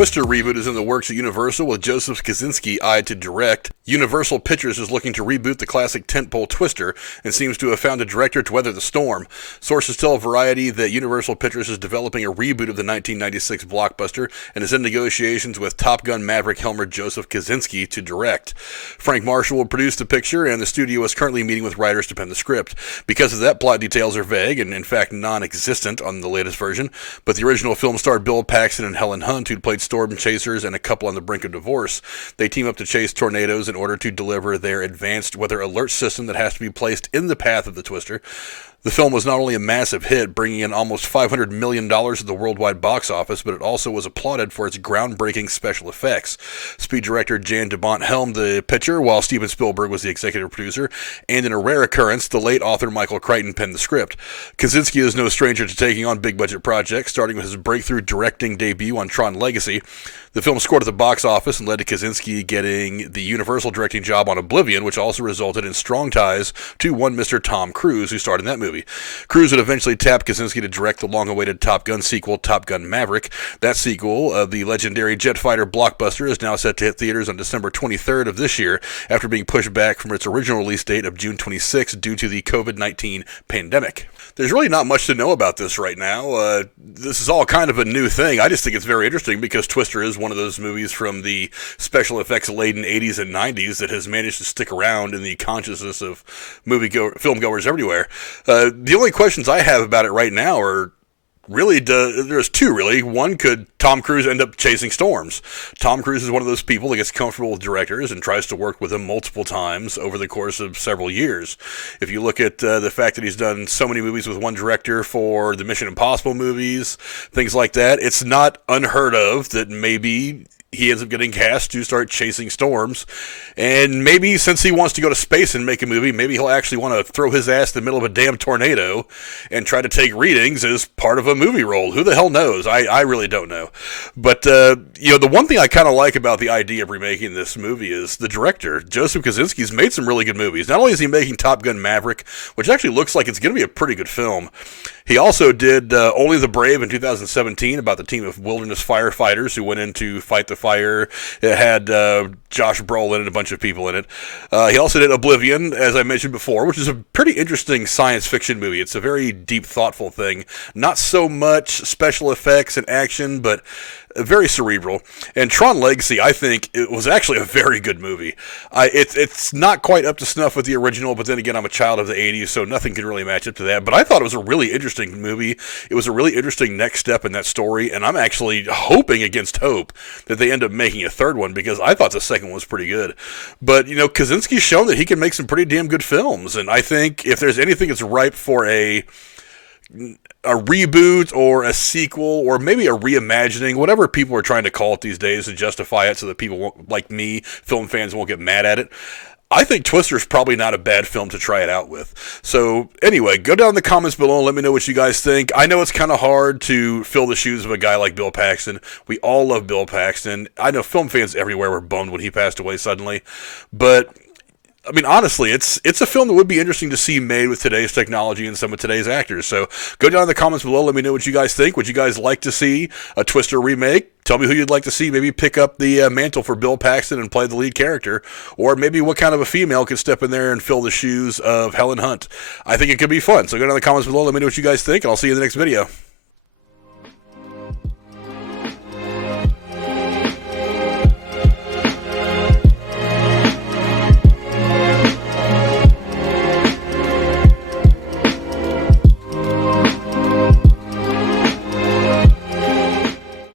Twister reboot is in the works at Universal with Joseph Kosinski eyed to direct. Universal Pictures is looking to reboot the classic tentpole Twister and seems to have found a director to weather the storm. Sources tell Variety that Universal Pictures is developing a reboot of the 1996 blockbuster and is in negotiations with Top Gun Maverick helmer Joseph Kosinski to direct. Frank Marshall will produce the picture, and the studio is currently meeting with writers to pen the script. Because of that, plot details are vague and, in fact, non-existent on the latest version, but the original film starred Bill Paxton and Hellen Hunt, who'd played storm chasers and a couple on the brink of divorce. They team up to chase tornadoes in order to deliver their advanced weather alert system that has to be placed in the path of the Twister. The film was not only a massive hit, bringing in almost $500 million at the worldwide box office, but it also was applauded for its groundbreaking special effects. Speed director Jan de Bont helmed the picture, while Steven Spielberg was the executive producer, and in a rare occurrence, the late author Michael Crichton penned the script. Kosinski is no stranger to taking on big-budget projects, starting with his breakthrough directing debut on Tron Legacy. The film scored at the box office and led to Kosinski getting the Universal directing job on Oblivion, which also resulted in strong ties to one Mr. Tom Cruise, who starred in that movie. Cruise would eventually tap Kosinski to direct the long-awaited Top Gun sequel, Top Gun Maverick. That sequel, the legendary jet fighter blockbuster, is now set to hit theaters on December 23rd of this year, after being pushed back from its original release date of June 26 due to the COVID-19 pandemic. There's really not much to know about this right now. This is all kind of a new thing. I just think it's very interesting because Twister is one of those movies from the special effects-laden 80s and 90s that has managed to stick around in the consciousness of filmgoers everywhere. The only questions I have about it right now are really, there's two, really. One, could Tom Cruise end up chasing storms? Tom Cruise is one of those people that gets comfortable with directors and tries to work with them multiple times over the course of several years. If you look at the fact that he's done so many movies with one director for the Mission Impossible movies, things like that, it's not unheard of that maybe he ends up getting cast to start chasing storms. And maybe since he wants to go to space and make a movie, maybe he'll actually want to throw his ass in the middle of a damn tornado and try to take readings as part of a movie role. Who the hell knows? I really don't know. But, the one thing I kind of like about the idea of remaking this movie is the director, Joseph Kosinski's made some really good movies. Not only is he making Top Gun Maverick, which actually looks like it's going to be a pretty good film, he also did Only the Brave in 2017 about the team of wilderness firefighters who went in to fight the fire. It had Josh Brolin and a bunch of people in it. He also did Oblivion, as I mentioned before, which is a pretty interesting science fiction movie. It's a very deep, thoughtful thing. Not so much special effects and action, but very cerebral. And Tron Legacy, I think, it was actually a very good movie. It's not quite up to snuff with the original, but then again, I'm a child of the 80s, so nothing can really match up to that. But I thought it was a really interesting movie. It was a really interesting next step in that story, and I'm actually hoping against hope that they end up making a third one, because I thought the second one was pretty good. But, Kosinski's shown that he can make some pretty damn good films, and I think if there's anything that's ripe for a reboot or a sequel or maybe a reimagining, whatever people are trying to call it these days to justify it so that people won't, like me, film fans, won't get mad at it, I think Twister's probably not a bad film to try it out with. So anyway, go down in the comments below and let me know what you guys think. I know it's kind of hard to fill the shoes of a guy like Bill Paxton. We all love Bill Paxton. I know film fans everywhere were bummed when he passed away suddenly, but I mean, honestly, it's a film that would be interesting to see made with today's technology and some of today's actors. So go down in the comments below. Let me know what you guys think. Would you guys like to see a Twister remake? Tell me who you'd like to see maybe pick up the mantle for Bill Paxton and play the lead character. Or maybe what kind of a female could step in there and fill the shoes of Hellen Hunt. I think it could be fun. So go down in the comments below. Let me know what you guys think, and I'll see you in the next video.